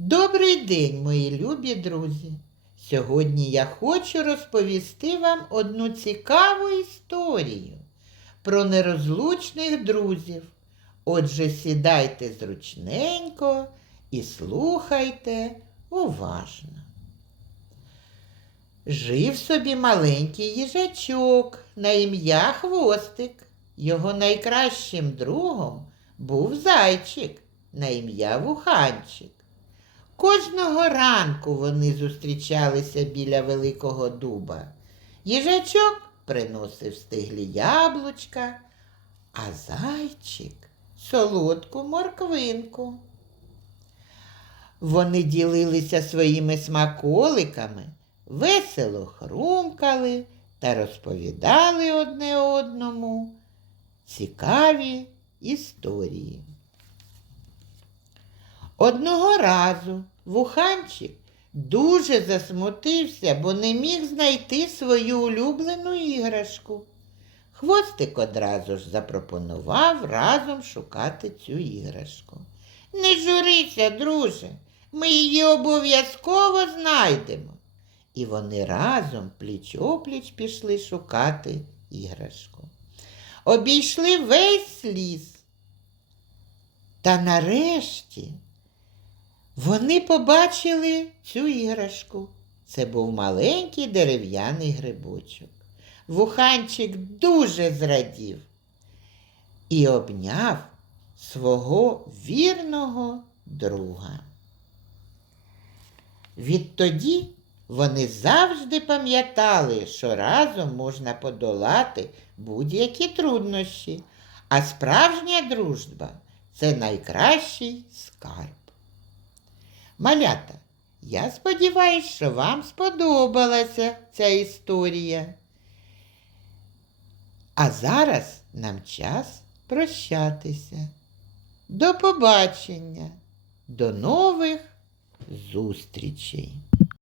Добрий день, мої любі друзі! Сьогодні я хочу розповісти вам одну цікаву історію про нерозлучних друзів. Отже, сідайте зручненько і слухайте уважно. Жив собі маленький їжачок на ім'я Хвостик. Його найкращим другом був зайчик на ім'я Вуханчик. Кожного ранку вони зустрічалися біля великого дуба. Їжачок приносив стиглі яблучка, а зайчик солодку морквинку. Вони ділилися своїми смаколиками, весело хрумкали та розповідали одне одному цікаві історії. Одного разу вуханчик дуже засмутився, бо не міг знайти свою улюблену іграшку. Хвостик одразу ж запропонував разом шукати цю іграшку. Не журися, друже, ми її обов'язково знайдемо. І вони разом пліч-опліч пішли шукати іграшку. Обійшли весь ліс. Та нарешті вони побачили цю іграшку. Це був маленький дерев'яний грибочок. Вуханчик дуже зрадів і обняв свого вірного друга. Відтоді вони завжди пам'ятали, що разом можна подолати будь-які труднощі, а справжня дружба це найкращий скарб. Малята, я сподіваюся, що вам сподобалася ця історія. А зараз нам час прощатися. До побачення, до нових зустрічей!